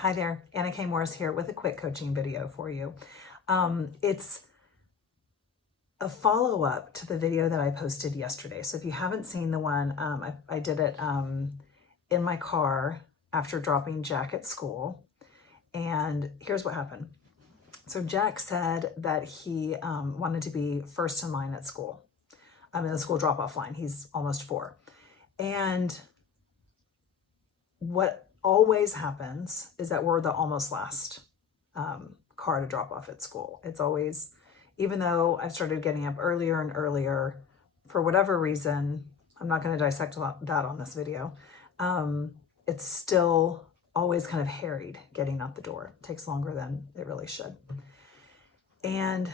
Hi there, Anna K. Morris here with a quick coaching video for you. It's a follow-up to the video that I posted yesterday. So if you haven't seen the one, I did it in my car after dropping Jack at school. And here's what happened. So Jack said that he wanted to be first in line at school. I'm in the school drop-off line. He's almost 4. And what always happens is that we're the almost last car to drop off at school. It's always, even though I've started getting up earlier and earlier, for whatever reason, I'm not going to dissect that on this video. It's still always kind of harried getting out the door. It takes longer than it really should. And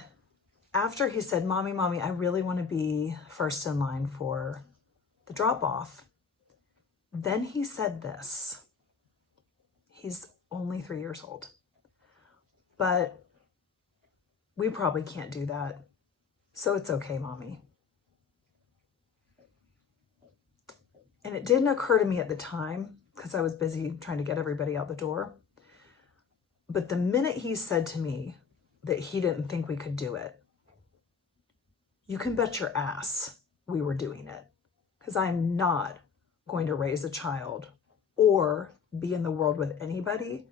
after he said, Mommy, I really want to be first in line for the drop off, then he said this. He's only 3 years old, but we probably can't do that. So it's okay, Mommy. And it didn't occur to me at the time because I was busy trying to get everybody out the door. But the minute he said to me that he didn't think we could do it, you can bet your ass we were doing it, because I'm not going to raise a child or be in the world with anybody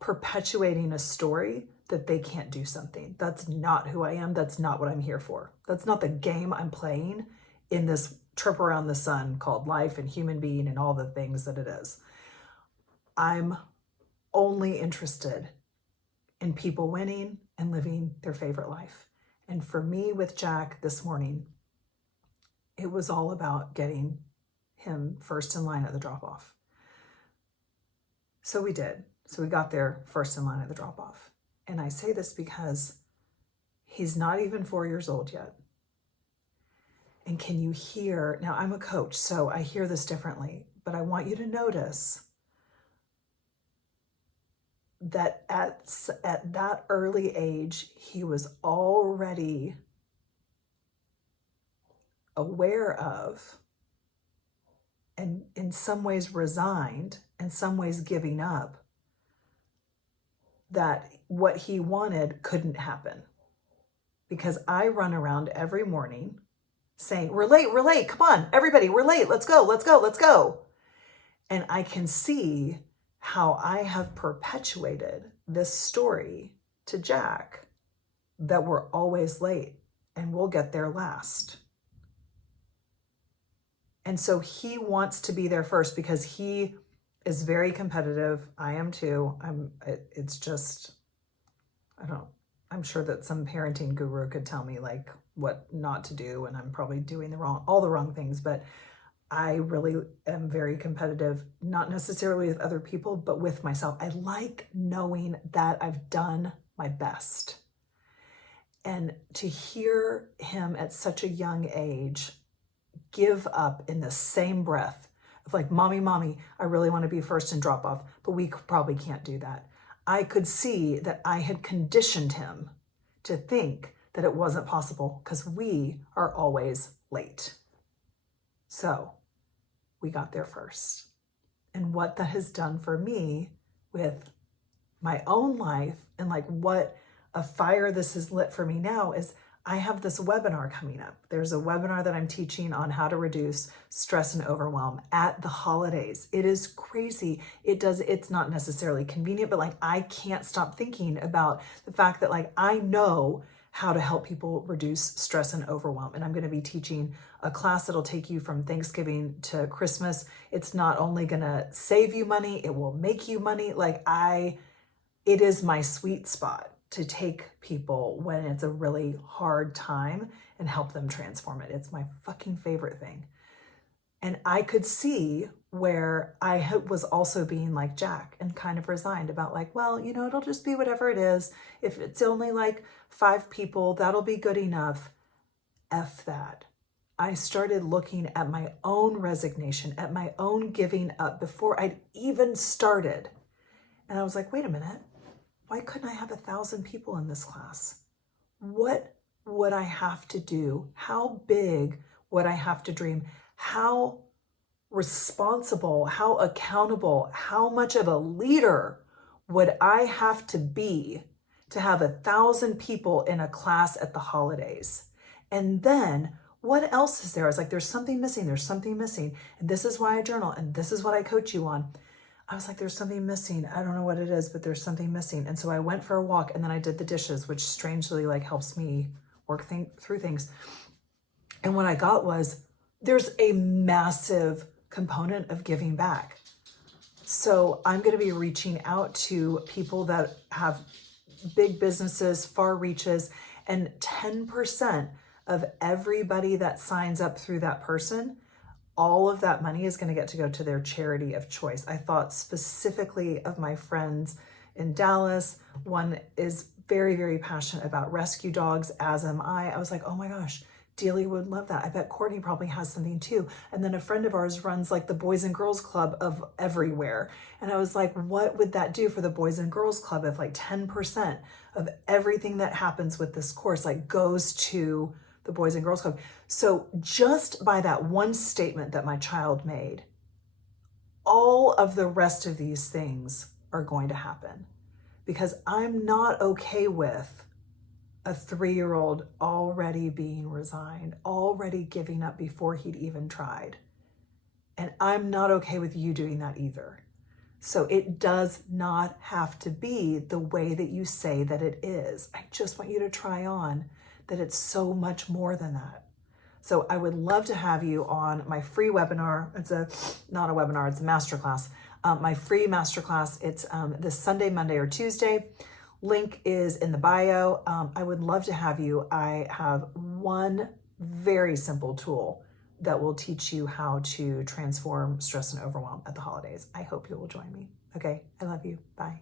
perpetuating a story that they can't do something. That's not who I am. That's not what I'm here for. That's not the game I'm playing in this trip around the sun called life and human being and all the things that it is. I'm only interested in people winning and living their favorite life. And for me with Jack this morning, it was all about getting him first in line at the drop-off. So we did. So we got there first in line at the drop-off. And I say this because he's not even 4 years old yet. And can you hear, now I'm a coach, so I hear this differently, but I want you to notice that at that early age, he was already aware of, and in some ways resigned, in some ways giving up, that what he wanted couldn't happen. Because I run around every morning saying, we're late, come on, everybody, we're late, let's go. And I can see how I have perpetuated this story to Jack that we're always late and we'll get there last. And so he wants to be there first because he is very competitive. I am too. It's just, I'm sure that some parenting guru could tell me like what not to do, and I'm probably doing all the wrong things, but I really am very competitive, not necessarily with other people, but with myself. I like knowing that I've done my best. And to hear him at such a young age give up in the same breath of like, Mommy, I really want to be first in drop off, but we probably can't do that. I could see that I had conditioned him to think that it wasn't possible because we are always late. So we got there first. And what that has done for me with my own life and like what a fire this has lit for me now is I have this webinar coming up. There's a webinar that I'm teaching on how to reduce stress and overwhelm at the holidays. It is crazy. It's not necessarily convenient, but like I can't stop thinking about the fact that like I know how to help people reduce stress and overwhelm. And I'm going to be teaching a class that'll take you from Thanksgiving to Christmas. It's not only going to save you money, it will make you money. It is my sweet spot to take people when it's a really hard time and help them transform it. It's my fucking favorite thing. And I could see where I was also being like Jack and kind of resigned about like, well, it'll just be whatever it is. If it's only like 5 people, that'll be good enough. F that. I started looking at my own resignation, at my own giving up before I'd even started. And I was like, wait a minute. Why couldn't I have 1,000 people in this class? What would I have to do? How big would I have to dream? How responsible, how accountable, how much of a leader would I have to be to have 1,000 people in a class at the holidays? And then what else is there? I was like, there's something missing. There's something missing. And this is why I journal. And this is what I coach you on. I was like, there's something missing. I don't know what it is, but there's something missing. And so I went for a walk and then I did the dishes, which strangely like helps me work through things. And what I got was there's a massive component of giving back. So I'm going to be reaching out to people that have big businesses, far reaches, and 10% of everybody that signs up through that person, all of that money is going to get to go to their charity of choice. I thought specifically of my friends in Dallas. One is very, very passionate about rescue dogs, as am I. I was like, oh my gosh, Dealey would love that. I bet Courtney probably has something too. And then a friend of ours runs like the Boys and Girls Club of everywhere. And I was like, what would that do for the Boys and Girls Club if like 10% of everything that happens with this course like goes to the Boys and Girls Club? So just by that one statement that my child made, all of the rest of these things are going to happen, because I'm not okay with a 3-year-old already being resigned, already giving up before he'd even tried. And I'm not okay with you doing that either. So it does not have to be the way that you say that it is. I just want you to try on that it's so much more than that. So I would love to have you on my free webinar. It's not a webinar, it's a masterclass. My free masterclass, it's this Sunday, Monday, or Tuesday. Link is in the bio. I would love to have you. I have one very simple tool that will teach you how to transform stress and overwhelm at the holidays. I hope you will join me. Okay, I love you. Bye.